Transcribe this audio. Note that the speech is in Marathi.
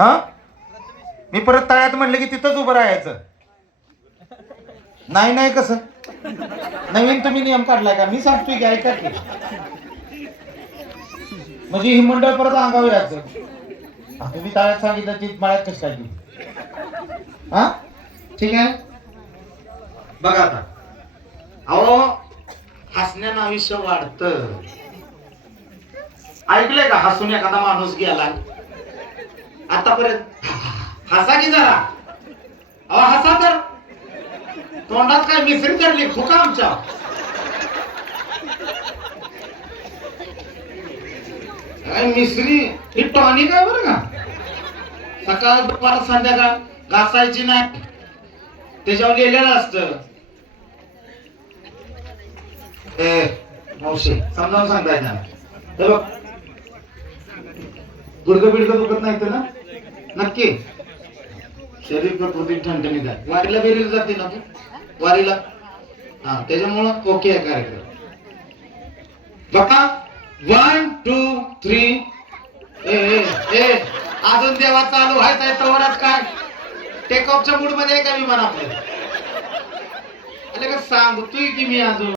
हा? मी परत तळ्यात म्हणलं की तिथंच उभं राहायचं. नाही नाही कसं? नवीन तुम्ही नियम काढलाय का? मी सांगतोय की ऐका की. म्हणजे ही मंडळ परत अंगावर यायचं तुम्ही तळ्यात सांगितलं ती मळ्यात कशी काय हा? ठीक आहे? बघा आता. अहो हसण्यानं आयुष्य वाढत. ऐकलंय का? हसून एखादा माणूस गेला. आतापर्यंत. हसा की जरा? अहो हसा तर. तोंडात काय मिसरी करली फुका आमच्या. काय मिसरी ही टॉनिक आहे बरं का. सकाळ दुपार संध्याकाळ घासायची नाही. त्याच्यावर लिहिलेलं असतं. मावशी समजावून सांगताय ना हे बघ. दुखत नाही तर नक्की. शरीर प्रकृती ठणठणीत आहे. वारीला बेरीला जाते ना तू? वारीला? हा त्याच्यामुळं ओके आहे कार्यक्रम. बघा वन टू थ्री ए ए अजून देवा चालू व्हायचा आहे तवरच काय? टेक ऑफच्या मूडमध्ये आहे का विमान आपल्याला? अरे का सांगतोय की मी अजून.